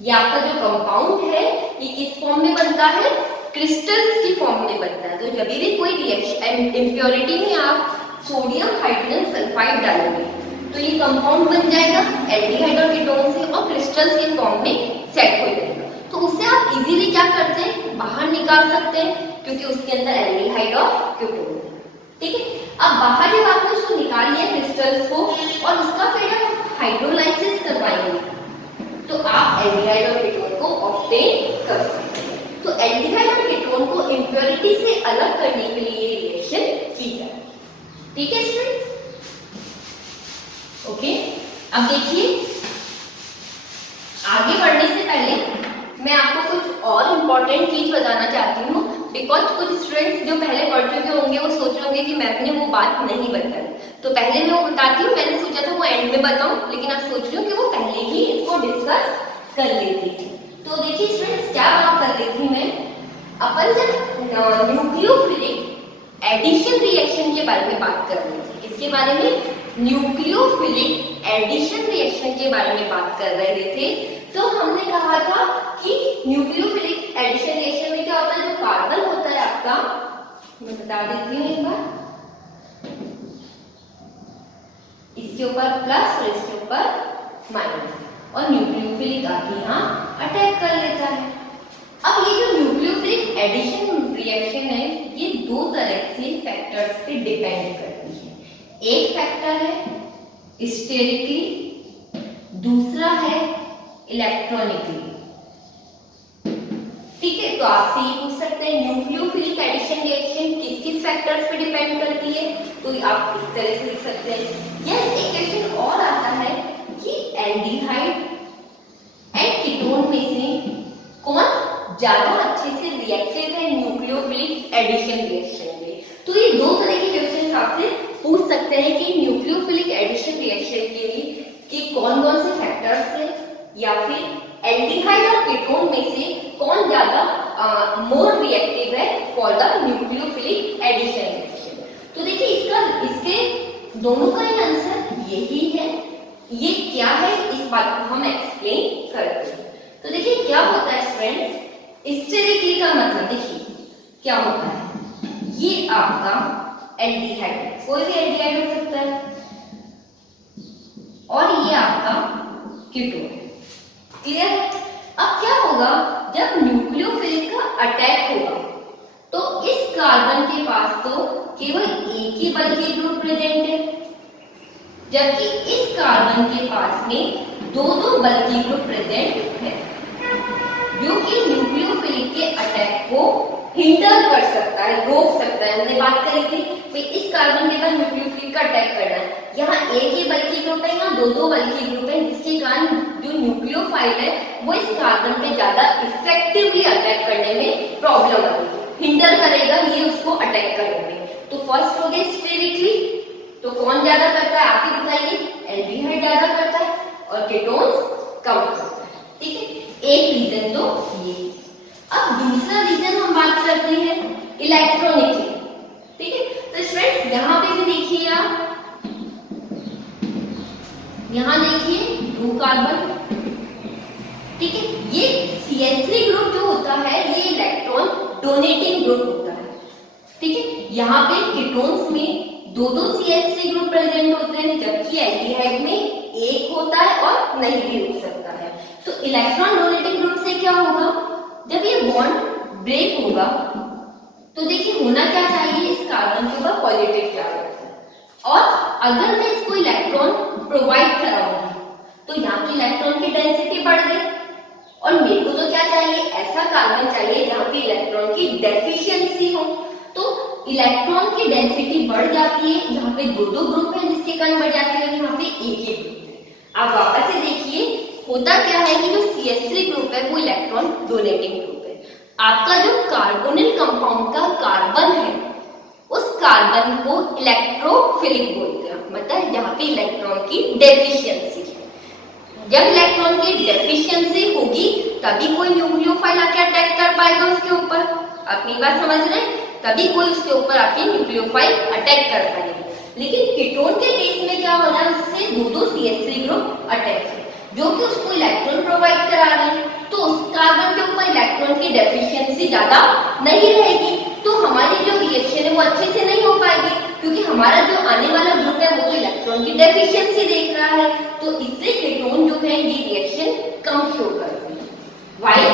ये आपका जो कंपाउंड है ये किस फॉर्म में बनता है, क्रिस्टल्स की फॉर्म में बनता है। तो जब भी कोई रिएक्शन इम्प्योरिटी में आप सोडियम हाइड्रोजन सल्फाइड डालेंगे तो ये कंपाउंड बन जाएगा एल्डिहाइड और कीटोन से और क्रिस्टल्स के फॉर्म में सेट हो जाएगा। तो उससे आप इजीली क्या करते हैं, बाहर निकाल सकते हैं, क्योंकि उसके अंदर एल्डिहाइड और कीटोन है। ठीक है, अब बाहर जब आपने उसको निकाल लिया क्रिस्टल्स को और उसका फिर आप हाइड्रोलाइसिस करवाएंगे तो आप एल्डिहाइड और कीटोन को ऑब्टेन कर सकते हैं। तो एल्डिहाइड और कीटोन को इम्प्योरिटी से अलग करने के लिए ये रिएक्शन की जाए। ठीक है स्टूडेंट्स? ओके, अब देखिए आगे बढ़ने से पहले मैं आपको कुछ और इम्पोर्टेंट चीज बताना चाहती हूँ, बिकॉज कुछ स्टूडेंट्स जो पहले पढ़ चुके होंगे वो सोच रहे होंगे कि मैम ने वो बात नहीं बताई, तो पहले मैं वो बताती हूँ। मैंने सोचा था वो एंड में बताऊं, लेकिन अब सोच रही हूँ कि वो पहले ही इसको डिस्कस कर लेती थी। तो देखिए स्टूडेंट्स क्या बात कर रही थी मैं, अपन जब न्यूक्लियोफिलिक एडिशन रिएक्शन के बारे में बात कर रही थी। किसके बारे में? न्यूक्लियोफिलिक एडिशन रिएक्शन के बारे में बात कर रहे थे। तो हमने कहा था कि न्यूक्लियोफिलिक एडिशन रिएक्शन में क्या होता है, जो कार्बन होता है आपका, मैं बता देती हूँ एक बार, इसके ऊपर प्लस और इसके ऊपर माइनस, और न्यूक्लियोफिलिक आके यहाँ अटैक कर लेता है। अब ये जो न्यूक्लियोफिलिक एडिशन रिएक्शन है ये दो तरह से फैक्टर्स पे डिपेंड करती है। एक फैक्टर है स्टेरिकली, दूसरा है इलेक्ट्रॉनिकली। ठीक है, तो आपसे ये पूछ सकते हैं न्यूक्लियोफिलिक एडिशन रिएक्शन किस किस फैक्टर्स पे डिपेंड करती है, तो आप इस तरह से लिख सकते हैं। या एक क्वेश्चन और आता है कि एल्डिहाइड एंड कीटोन में से कौन ज्यादा अच्छे से रिएक्टिव है न्यूक्लियोफिलिक एडिशन रिएक्शन में। तो ये दो तरह के क्वेश्चन आपसे पूछ सकते हैं कि न्यूक्लियोफिलिक एडिशन रिएक्शन के लिए कि कौन कौन से फैक्टर्स हैं, या फिर एल्डिहाइड और कीटोन में से कौन ज्यादा मोर रिएक्टिव है for the nucleophilic addition reaction. तो देखिए इसके दोनों का ही आंसर यही है। ये क्या है इस बात को हम एक्सप्लेन करते हैं। तो देखिए क्या होता है फ्रेंड्स, स्टेरिकली का मतलब देखिए क्या होता है, ये आपका एल्डिहाइड, कोई भी एल्डिहाइड हो सकता है, और ये आपका कीटोन। क्लियर? अब क्या होगा, जब न्यूक्लियोफिलिक का अटैक होगा तो इस कार्बन के पास तो केवल एक ही बल्कि ग्रुप प्रेजेंट है, जबकि इस कार्बन के पास में दो दो बल्कि ग्रुप प्रेजेंट है, जो कि न्यूक्लियोफिलिक के अटैक को हिंडर कर सकता है, रोक सकता है। हमने बात करी थी कि इस कार्बन के पास न्यूक्लियोफिलिक का अटैक करना है, यहाँ एक ही बल्कि ग्रुप है, यहाँ दो दो बल्कि ग्रुप है, जिसके कारण जो न्यूक्लियोफाइल है वो इस कार्बन पे ज्यादा इफेक्टिवली अटैक करने में प्रॉब्लम आएगी, हिंडर करेगा ये उसको अटैक करने में। तो फर्स्ट हो गया स्टेरिकली, तो कौन ज्यादा करता है आप ही बताइए, एल्डिहाइड ज्यादा करता है और कीटोन्स कम करता है। ठीक है, एक रीजन तो ये। अब दूसरा रीजन हम बात करते हैं इलेक्ट्रॉनिकली। ठीक है, तो स्टूडेंट्स यहाँ पे भी देखिए, आप यहाँ देखिए दो कार्बन, ठीक है, ये CH3 ग्रुप जो होता है ये इलेक्ट्रॉन डोनेटिंग ग्रुप होता है। ठीक है, यहाँ पे कीटोन्स में दो दो CH3 ग्रुप प्रेजेंट होते हैं, जबकि एल्डिहाइड में एक होता है और नहीं भी हो सकता है। तो इलेक्ट्रॉन डोनेटिंग ग्रुप से क्या होगा, जब ये बॉन्ड ब्रेक होगा तो देखिए होना क्या चाहिए, इस कार्बन के ऊपर पॉजिटिव चार्ज है, और अगर मैं इसको इलेक्ट्रॉन प्रोवाइड कराऊंगी तो यहाँ की इलेक्ट्रॉन की डेंसिटी बढ़ गई, और मेरे को तो क्या चाहिए, ऐसा कार्बन चाहिए जहाँ पे इलेक्ट्रॉन की डेफिशिएंसी हो। तो इलेक्ट्रॉन की डेंसिटी बढ़ जाती है, यहाँ पे दो दो ग्रुप है जिसके कारण बढ़ जाती है, यहाँ पे एक ही ग्रुप है। आप वापस से देखिए होता क्या है कि जो CH3 ग्रुप है वो इलेक्ट्रॉन डोनेटिंग ग्रुप है। आपका जो कार्बोनिल कंपाउंड का कार्बन है उस कार्बन को इलेक्ट्रोफिलिक बोलते हैं, मतलब यहाँ पे इलेक्ट्रॉन की डेफिशिएंसी है। जब इलेक्ट्रॉन की डेफिशिएंसी होगी तभी कोई न्यूक्लियोफाइल आके अटैक कर पाएगा उसके ऊपर, अपनी बात समझ रहे हैं, तभी कोई उसके ऊपर आके न्यूक्लियोफाइल अटैक कर पाएगा। लेकिन कीटोन के केस में क्या हो रहा है, उससे दो दो CH3 ग्रुप अटैक है जो कि उसको इलेक्ट्रॉन प्रोवाइड करा रहे हैं, तो उस कार्बन के ऊपर इलेक्ट्रॉन की डेफिशिएंसी ज्यादा नहीं रहेगी, तो हमारी जो रिएक्शन है वो अच्छे से नहीं हो पाएगी, क्योंकि हमारा जो आने वाला ग्रुप है वो तो इलेक्ट्रॉन की डेफिशिएंसी देख रहा है, तो इससे कीटोन जो है ये रिएक्शन कम शो करते हैं। वाइल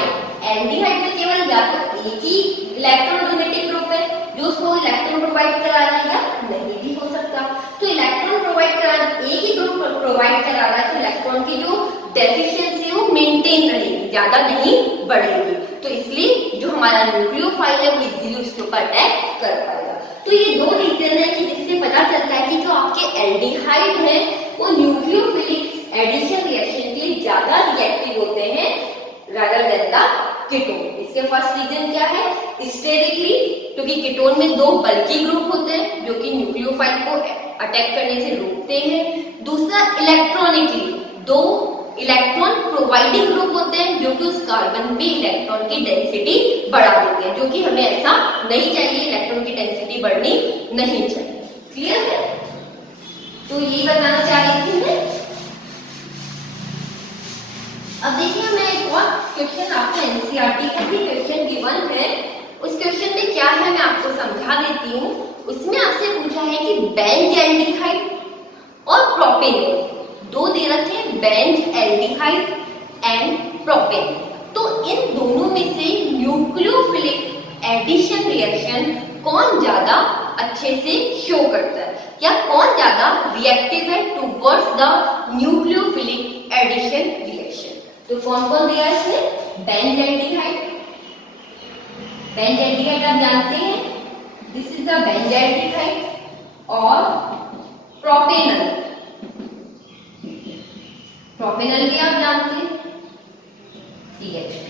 एल्डिहाइड में केवल या तो एक ही इलेक्ट्रॉन डोनेटिंग ग्रुप है जो उसको इलेक्ट्रॉन प्रोवाइड करा रहा है, या नहीं भी हो सकता। तो इलेक्ट्रॉन प्रोवाइड करा, एक ही ग्रुप प्रोवाइड करा रहा है तो इलेक्ट्रॉन की जो डेफिशिएंसी है वो मेंटेन रहेगी, ज्यादा नहीं बढ़ेगी, तो इसलिए जो हमारा न्यूक्लियोफाइल है वो इजीली उसके ऊपर अटैक कर पाएगा। तो ये दो रीजन है कि जिससे पता चलता है कि जो आपके एल्डिहाइड है वो न्यूक्लियोफिलिक एडिशन रिएक्शन के लिए ज्यादा रिएक्टिव होते हैं rather than the कीटोन। इसके फर्स्ट रीजन क्या है, स्टेरिकली, क्योंकि कीटोन में दो बल्कि ग्रुप होते हैं जो कि न्यूक्लियोफाइल को अटैक करने से रोकते हैं। दूसरा इलेक्ट्रॉनिकली, दो इलेक्ट्रॉन प्रोवाइडिंग ग्रुप होते हैं जो कि उस कार्बन पे इलेक्ट्रॉन की डेंसिटी बढ़ा देते हैं, जो कि हमें ऐसा नहीं चाहिए, इलेक्ट्रॉन की डेंसिटी बढ़नी नहीं चाहिए। क्लियर है? तो यही बताना चाह रही थी मैं। अब देखिए मैं एक और क्वेश्चन आपको एनसीईआरटी का भी क्वेश्चन गिवन है, उस क्वेश्चन में क्या है मैं आपको समझा देती हूँ। उसमें आपसे पूछा है कि बेंज एल्डिहाइड और प्रोपेनॉल, दो दे रखे हैं, बेंज एल्डिहाइड एंड प्रोपेनॉल, तो इन दोनों में से न्यूक्लियोफिलिक एडिशन रिएक्शन कौन ज्यादा अच्छे से शो करता है, या कौन ज्यादा रिएक्टिव है towards the nucleophilic addition reaction. तो कौन कौन दिया है इसमें, बेंज एल्डिहाइड, बेंज एल्डिहाइड आप जानते हैं, this is the Benz aldehyde, और प्रोपेनॉल, प्रोपेनॉल भी आप जानते हैं, CH।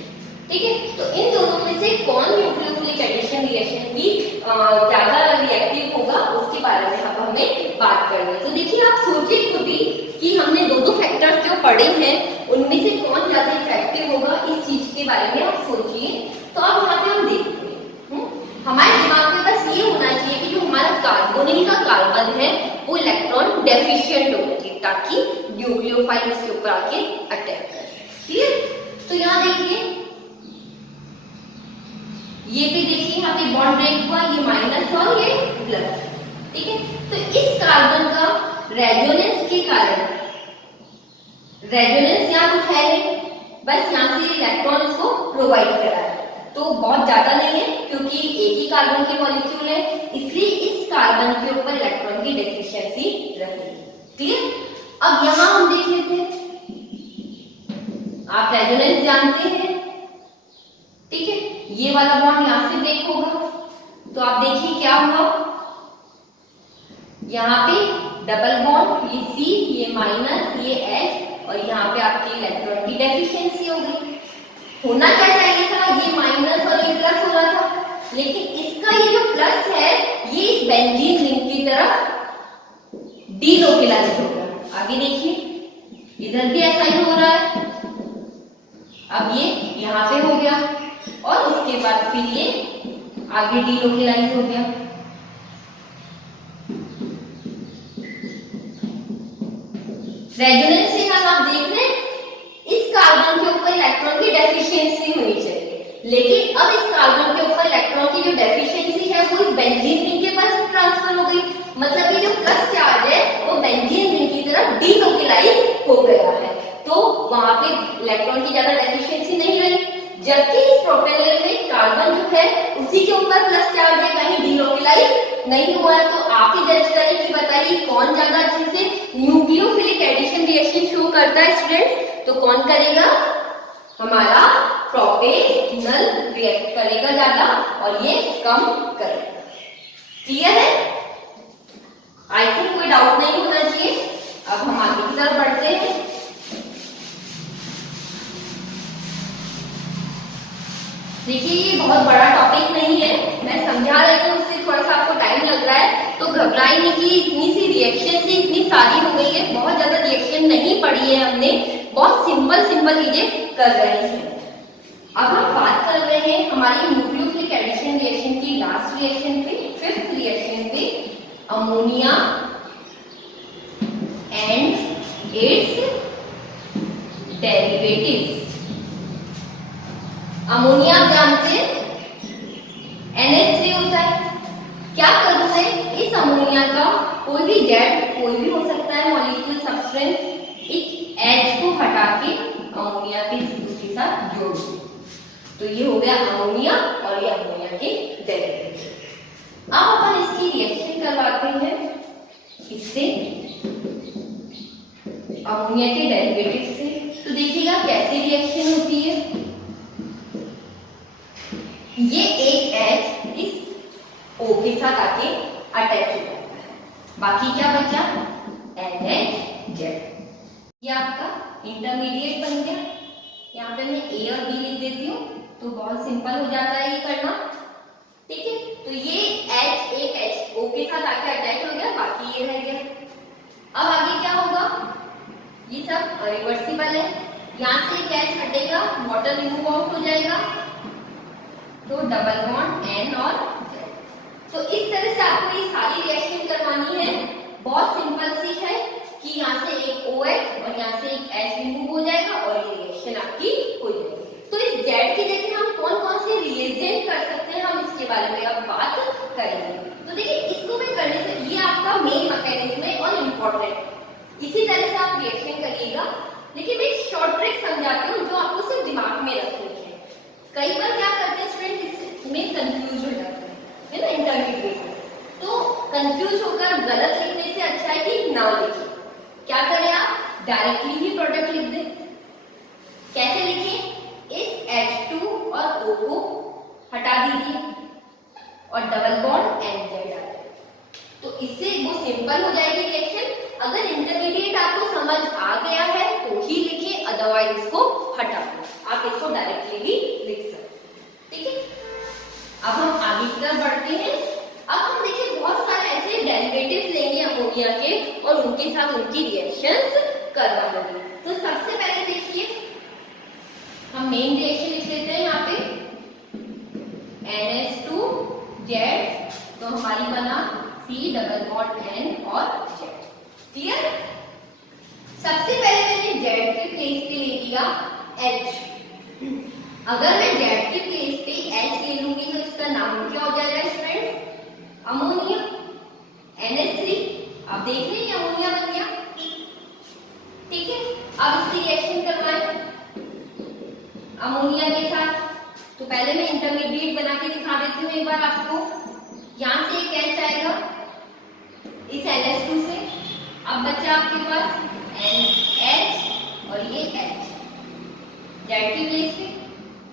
ठीक है, तो इन दोनों में से कौन न्यूक्लियोफिलिक एडिशन रिएक्शन की ज्यादा रिएक्टिव होगा उसके बारे में अब हमें बात करनी है। तो देखिए आप सोचिए खुद ही कि हमने दो दो फैक्टर्स जो पढ़े हैं उनमें से कौन ज्यादा इफेक्टिव होगा, इस चीज के बारे में आप सोचिए। तो अब यहाँ पे हम देखते हैं, हमारे दिमाग में बस ये होना चाहिए कि जो हमारा कार्बोनिल का कार्बन है वो इलेक्ट्रॉन डेफिशिएंट होना चाहिए ताकि न्यूक्लियोफाइल इसके ऊपर आके अटैक करे। क्लियर? तो यहाँ देखिए ये भी देखिए यहाँ पे बॉन्ड ब्रेक हुआ, ये माइनस और ये प्लस, ठीक है। तो इस कार्बन का रेजोनेंस के कारण, रेजोनेंस यहाँ कुछ है नहीं, बस यहाँ से इलेक्ट्रॉन इसको प्रोवाइड करा है, तो बहुत ज्यादा नहीं है क्योंकि एक ही कार्बन के मॉलिक्यूल है, इसलिए इस कार्बन के ऊपर इलेक्ट्रॉन की डेफिशिएंसी रहेगी। क्लियर? अब यहां हम देख लेते हैं, आप रेजोनेंस जानते हैं, ठीक है। ये वाला बॉन्ड यहां से ब्रेक होगा, तो आप देखिए क्या हुआ, यहाँ पे डबल बॉन्ड, ये C, ये माइनस, ये H, और यहाँ पे आपके इलेक्ट्रॉन की डेफिशिएंसी हो गई। होना क्या चाहिए था, ये माइनस और ये प्लस हो रहा था, लेकिन इसका ये जो प्लस है ये इस बेंजीन रिंग की तरफ डीलोकेलाइज हो गया। आगे देखिए, इधर भी ऐसा ही हो रहा है, अब ये यहाँ पे हो गया और उसके बाद फिर ये आगे डीलोकेलाइज हो गया। रेजोनेंस के कारण आप देख रहे हैं इस कार्बन के ऊपर इलेक्ट्रॉन की डेफिशिएंसी होनी चाहिए, लेकिन अब इस कार्बन के ऊपर इलेक्ट्रॉन की जो डेफिशिएंसी है वो इस बेंजीन रिंग के पास ट्रांसफर हो गई, मतलब ये जो प्लस चार्ज है वो बेंजीन रिंग की तरफ डीलोकेलाइज हो गया है, तो वहां पे इलेक्ट्रॉन की ज्यादा डेफिशिएंसी नहीं रही। जबकि इस प्रोपेनल में कार्बन जो है उसी के ऊपर प्लस चार्ज है, कहीं डीलोकेलाइज नहीं हुआ है। तो आप ही जज करें कि बताइए कौन ज्यादा अच्छे से न्यूक्लियोफिलिक एडिशन रिएक्शन शो करता है स्टूडेंट्स, तो कौन करेगा, हमारा प्रोपेनल रिएक्ट करेगा ज्यादा और ये कम करेगा। क्लियर है? आई थिंक कोई डाउट नहीं होना चाहिए। अब हम आगे की तरफ बढ़ते हैं। देखिए ये बहुत बड़ा टॉपिक नहीं है, मैं समझा रही हूँ, उससे थोड़ा सा आपको टाइम लग रहा है, तो घबराई नहीं कि इतनी सी रिएक्शन से इतनी सारी हो गई है, बहुत ज्यादा रिएक्शन नहीं पढ़ी है हमने, बहुत सिंपल सिंपल चीजें कर रहे हैं। अब हम बात कर रहे हैं हमारी न्यूक्लियोफिलिक एडिशन रिएक्शन की लास्ट रिएक्शन पे, फिफ्थ रिएक्शन पे, ammonia and it's derivatives. Ammonia आप जानते हैं NH3 होता है। क्या करना है, इस अमोनिया का कोई भी जेड, कोई भी हो सकता है मॉलिक्यूल सब्सटेंस, एक H को हटा के अमोनिया के उसके साथ जोड़ दो, तो ये हो गया अमोनिया और ये अमोनिया के डेरिवेटिव। अब अपन इसकी रिएक्शन करवाते हैं इससे, अमोनिया के डेरिवेटिव से, तो देखिएगा कैसी रिएक्शन होती है। ये एक H इस O के साथ आके अटैच हो जाता है, बाकी क्या बचा, NH-Z। ये आपका इंटरमीडिएट बन गया। यहाँ पे मैं A और B लिख देती हूँ तो बहुत सिंपल हो जाता है ये करना, ठीक है। तो ये H, एक H O के साथ आके अटैच हो गया, बाकी ये रह गया। अब आगे क्या होगा, ये सब रिवर्सिबल है, यहाँ से एक H हटेगा, वाटर रिमूव आउट हो जाएगा, तो डबल बॉन्ड N और Z। तो इस तरह से आपको ये सारी रिएक्शन करवानी है, बहुत सिंपल सी है कि यहाँ से एक OH और यहाँ से एक H रिमूव हो जाएगा और ये रिएक्शन आपकी हो जाएगी। तो इस Z की जगह हम कौन कौन से रिएजेंट कर सकते हैं, हम इसके बारे में अब बात करेंगे। तो देखिए इसको भी करने से, ये आपका मेन मैकेनिज्म है और इम्पोर्टेंट, इसी तरह से आप रिएक्शन करिएगा। लेकिन मैं एक शॉर्ट ट्रिक समझाती हूँ जो आपको सिर्फ दिमाग में रखनी है। कई बार क्या करते हैं स्टूडेंट, इसमें कंफ्यूज हो जाते हैं, है ना, इंटरमीडिएट में, तो कंफ्यूज होकर गलत लिखने से अच्छा है कि ना लिखिए। क्या करें, आप डायरेक्टली ही प्रोडक्ट लिख दें। कैसे लिखें, इस H2 और O को हटा दीजिए और डबल बॉन्ड NZ डाल दें, तो इससे वो सिंपल हो जाएगी रिएक्शन। अगर इंटरमीडिएट आपको समझ आ गया है तो ही लिखिए, अदरवाइज इसको हटा दो, आप इसको डायरेक्टली भी लिख सकते हैं, ठीक है। अब हम आगे की तरफ बढ़ते हैं। अब हम देखिए बहुत सारे ऐसे डेरिवेटिव्स लेंगे अमोनिया के और उनके साथ उनकी रिएक्शंस करवाएंगे। तो सबसे पहले देखिए हम मेन रिएक्शन लिख लेते हैं यहाँ पे, NH2Z, तो हमारी बना C डबल बॉन्ड N और Z। क्लियर? सबसे पहले मैंने Z के प्लेस पे ले लिया H, अगर मैं जेड के प्लेस पे एच ले लूंगी तो इसका नाम क्या हो जाएगा स्टूडेंट? Ammonia, NH3। आप देख रहे हैं अमोनिया बन गया। ठीक है, अब इसकी रिएक्शन करवाएं अमोनिया के साथ। तो पहले मैं इंटरमीडिएट बना के दिखा देती हूँ एक बार आपको। यहाँ से एक एच आएगा इस NH2 से। अब बचा आपके पास NH और ये H जेड की प्लेस पे।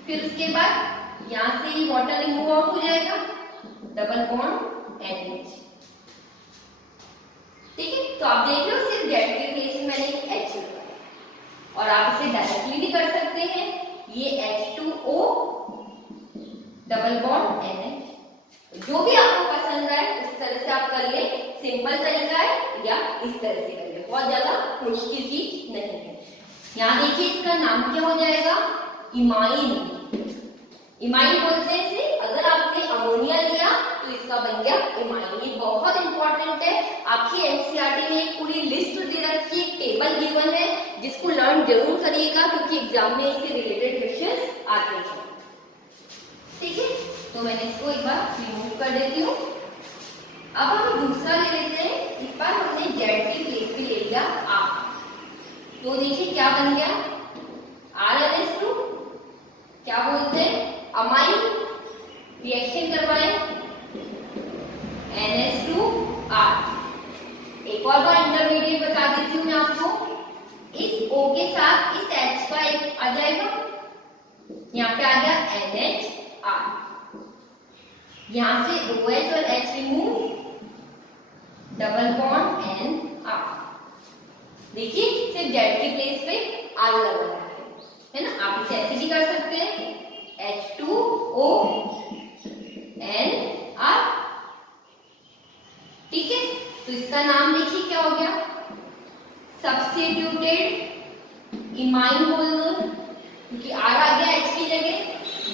फिर उसके बाद यहाँ से वाटर रिमूव आउट हो जाएगा, डबल बॉन्ड NH। ठीक है, तो आप देख लो सिर्फ जेड के प्लेस में मैंने एक H लगाया और आप इसे डायरेक्टली भी कर सकते हैं। ये H2O डबल बॉन्ड NH। जो भी आपको पसंद आए उस तरह से आप कर ले। सिंपल तरीका है या इस तरह से कर ले, बहुत ज्यादा मुश्किल चीज नहीं है। यहाँ देखिए इसका नाम क्या हो जाएगा? इमाइन। इमाइन बोलते हैं इसे। अगर आपने अमोनिया लिया तो इसका बन गया इमाइन। ये बहुत इंपॉर्टेंट है। आपकी एनसीईआरटी में एक पूरी लिस्ट दे रखी है, एक टेबल गिवन है, जिसको लर्न जरूर करिएगा क्योंकि एग्जाम में इससे रिलेटेड क्वेश्चन आते हैं। ठीक है, तो मैंने इसको एक बार रिमूव कर देती हूँ। अब हम दूसरा ले लेते हैं। इस बार हमने जेड की प्लेस पे ले लिया आर। तो देखिए क्या बन गया? RNH2। क्या बोलते हैं? अमाइन। रिएक्शन करवाएं NH2R। एक और बार इंटरमीडिएट बता देती हूँ मैं आपको। इस O के साथ इस H का एक आ जाएगा, यहाँ पे आ गया NHR। यहाँ से OH और H remove, double bond NR। देखिए सिर्फ जेड की प्लेस पे आर लगा है ना। आप इसे ऐसे भी कर सकते हैं, H2O NR। ठीक है, तो इसका नाम देखिए क्या हो गया? सब्स्टिट्यूटेड इमाइन बोल दो क्योंकि आर आ गया H की जगह।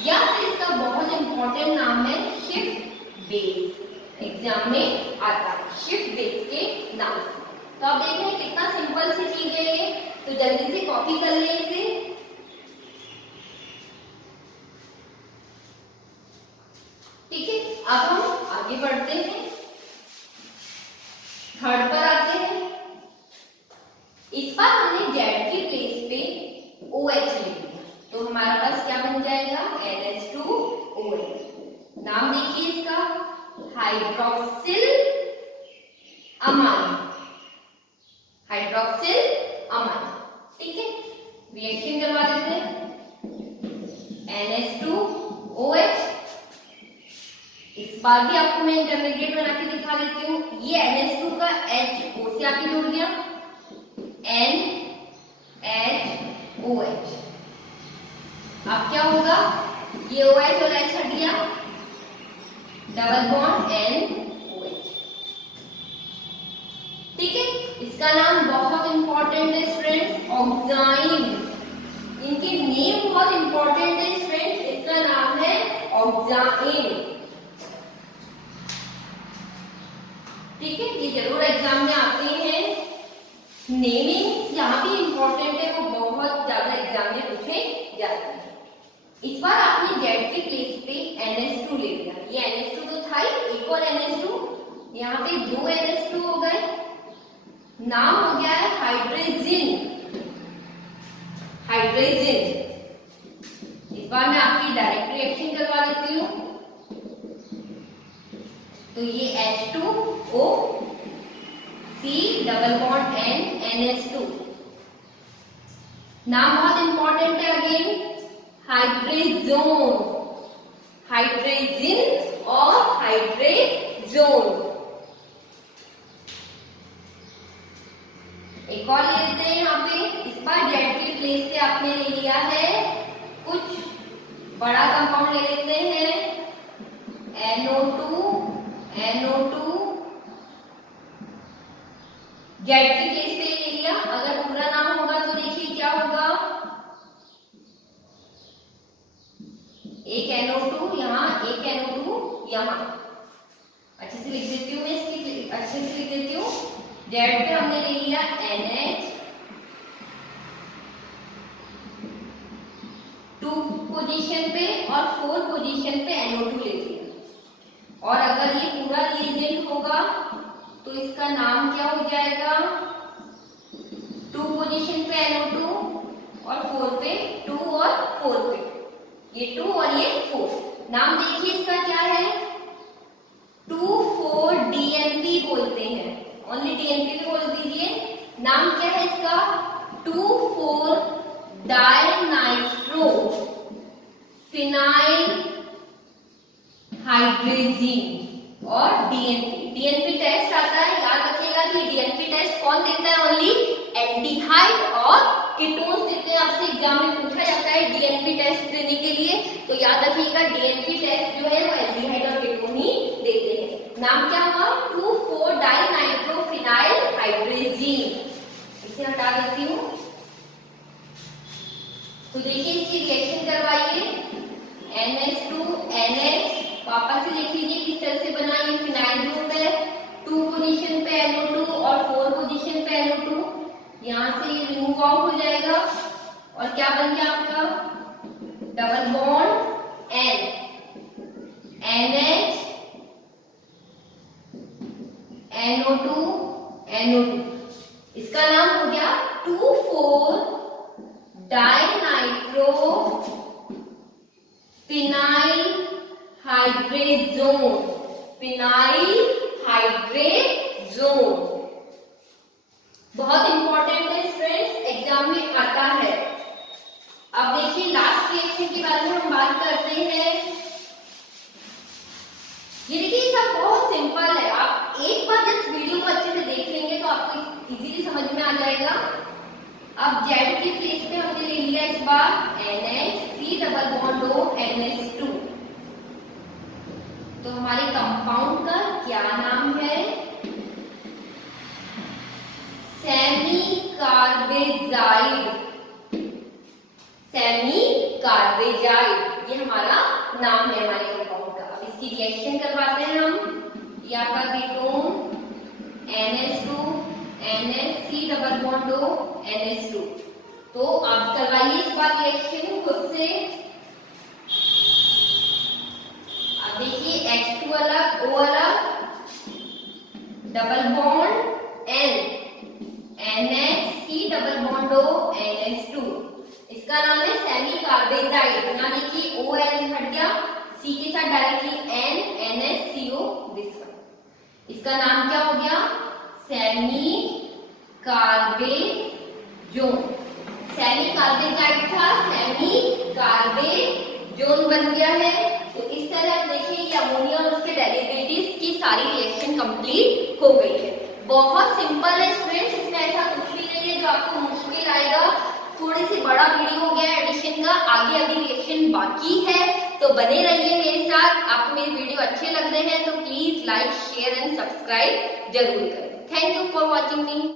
या फिर इसका बहुत इंपॉर्टेंट नाम है शिफ्ट बेस। एग्जाम में आता है शिफ्ट बेस के नाम से। तो आप देख रहे हैं कितना सिंपल सी चीज है ये। तो जल्दी से कॉपी कर ले इसे। ठीक है, अब हम आगे बढ़ते हैं। थर्ड पर आते हैं। इस बार हमने जेड की प्लेस पे OH ले लिया तो हमारे पास क्या बन जाएगा? NH2OH। नाम देखिए इसका, हाइड्रोक्सिल अमाइन। Hydroxyl amine. ठीक है, रिएक्शन करवा देते हैं NH2OH। इस बार भी आपको मैं इंटरमीडिएट बना के दिखा देती हूँ। ये NH2 का H O से आके जुड़ गया, NHOH। अब क्या होगा? ये OH और H हट गया, डबल बॉन्ड NOH। ठीक है, इसका नाम बहुत इंपॉर्टेंट है स्टूडेंट्स, ऑक्साइन। इनके नेम बहुत इंपॉर्टेंट है स्टूडेंट्स। इसका नाम है ऑक्साइन। ठीक है, ये जरूर एग्जाम में आते हैं। नेमिंग यहाँ भी इंपॉर्टेंट है, वो बहुत ज्यादा एग्जाम में पूछे जाते हैं। इस बार आपने जेड की प्लेस पे NH2 ले लिया। ये NH2 तो था ही, एक और NH2, यहाँ पे दो NH2 हो गए। नाम हो गया है हाइड्रोजन। हाइड्रोजन। इस बार मैं आपकी डायरेक्ट रिएक्शन करवा देती हूँ। तो ये H2O C double bond N NH2। नाम बहुत इंपॉर्टेंट है अगेन, हाइड्रेजोन। हाइड्रोजन और हाइड्रेजोन। एक और ले लेते हैं यहाँ पे। इस बार जेड की प्लेस पे आपने ले लिया है कुछ बड़ा कंपाउंड ले लेते हैं, NO2 जेड की प्लेस पे ले लिया। अगर पूरा नाम होगा तो देखिए क्या होगा, एक NO2 यहाँ, एक NO2 यहाँ। अच्छे से लिख देती हूँ मैं, इसकी अच्छे से लिख देती हूँ। जेड पे हमने ले लिया NH2 पोजीशन पे और 4 पोजीशन पे NO2 लेते हैं। और अगर ये पूरा रिएजेंट होगा तो इसका नाम क्या हो जाएगा, 2 पोजीशन पे NO2 और 4 पे 2 और 4 पे, ये 2 और ये 4। नाम देखिए इसका क्या है, 2,4-DNP बोलते हैं, ओनली DNP भी बोल दीजिए। नाम क्या है इसका, 2,4-डाइनाइट्रो फिनाइल हाइड्रेजीन और DNP टेस्ट आता है। याद रखिएगा कि DNP टेस्ट कौन देता है, ओनली एल्डिहाइड और कीटोन्स देते हैं। आपसे एग्जाम में पूछा जाता है DNP टेस्ट देने के लिए, तो याद रखिएगा DNP टेस्ट जो है वो एल्डिहाइड और कीटोन ही देते हैं। नाम क्या हुआ, 2,4-डाइनाइट्रो फिनाइल हाइड्रेजीन। इसे हटा देती हूँ। तो देखिए इसकी रिएक्शन करवाइए, NH2NH, वापस से लिख लीजिए किस तरह से बना, ये फिनाइल ग्रुप है, 2 पोजीशन पे NO2 और 4 पोजीशन पे NO2, यहाँ से ये रिमूव आउट हो जाएगा और क्या बन गया आपका, double bond N, NH NO2 NO2, इसका नाम हो गया 2,4-डाइनाइट्रो फिनाइल हाइड्रेजोन, फिनाइल हाइड्रेजोन। बहुत इंपॉर्टेंट है फ्रेंड्स, एग्जाम में आता है। अब देखिए लास्ट रिएक्शन के बारे में हम बात करते हैं। ये देखिए सब बहुत सिंपल है, आप एक बार इस वीडियो को अच्छे से देख लेंगे तो आपको इजीली समझ में आ जाएगा। अब Z के प्लेस पे हमने ले लिया इस बार NH3 double bond O NH2। तो हमारे कंपाउंड का क्या नाम है, सेमी कार्बेजाइड, सेमी कार्बेजाइड, ये हमारा नाम है हमारे कंपाउंड का। अब इसकी रिएक्शन करवाते हैं हम। ये आपका ketone NH2 NH3 double bond O NH2। तो आप करवाइए इस बार रिएक्शन खुद से। अब देखिए H2 अलग O अलग, double bond N, NH3 double bond O NH2, इसका नाम है सेमी कार्बेजाइड। यहाँ देखिए ON हट गया, C के साथ directly N NHCO this one, इसका नाम क्या हो गया, सेमी कार्बेजोन। सेमी कार्बेजाइड था, सेमी कार्बेजोन बन गया है। तो इस तरह आप देखिए ये अमोनिया और उसके डेरिवेटिव्स की सारी रिएक्शन कंप्लीट हो गई है। बहुत सिंपल है फ्रेंड्स, इसमें ऐसा कुछ भी नहीं है जो आपको मुश्किल आएगा। थोड़ी सी बड़ा वीडियो हो गया एडिशन का, आगे अभी रिएक्शन बाकी है, तो बने रहिए मेरे साथ। आपको मेरे वीडियो अच्छे लग रहे हैं तो please like share and subscribe जरूर करें। Thank you for watching me.